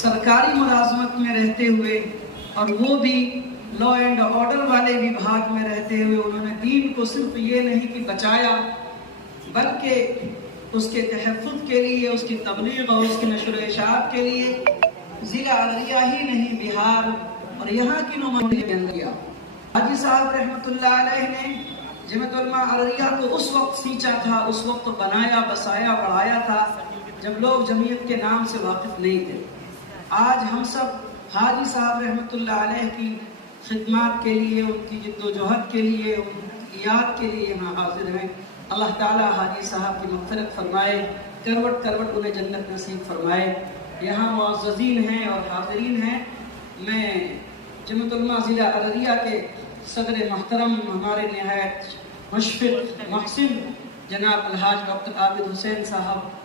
सरकारी मुलाजमत में रहते हुए और वो भी लॉ एंड ऑर्डर वाले विभाग में रहते हुए उन्होंने दीन को सिर्फ ये नहीं कि बचाया बल्कि उसके तहफ़्फ़ुज़ के लिए, उसकी तबलीग और उसकी नशर व इशाअत के लिए ज़िला अररिया ही नहीं बिहार और यहाँ की नुमाइंदगी के अंदर किया। हाजी साहब रहमतुल्लाह अलैह ने जमीयत उलमा अररिया को उस वक्त सींचा था, उस वक्त बनाया, बसाया, बढ़ाया था जब लोग जमीयत के नाम से वाकिफ़ नहीं थे। आज हम सब हाजी साहब रहमतुल्लाह अलैह की खिदमत के लिए, उनकी जिद्दोजहद के लिए, उनकी याद के लिए यहाँ हाजिर हैं। अल्लाह ताला हाजी साहब की मग़फ़िरत फरमाए, करवट करवट उन्हें जन्नत नसीब फरमाए। यहाँ मुअज़्ज़ज़ीन हैं और हाज़िरीन हैं। मैं जमीयत उलमा ज़िला अररिया के सदर महतरम हमारे निहायत मुशफ़िक़, मुहसिन जनाब अलहाज डॉक्टर आबिद हुसैन साहब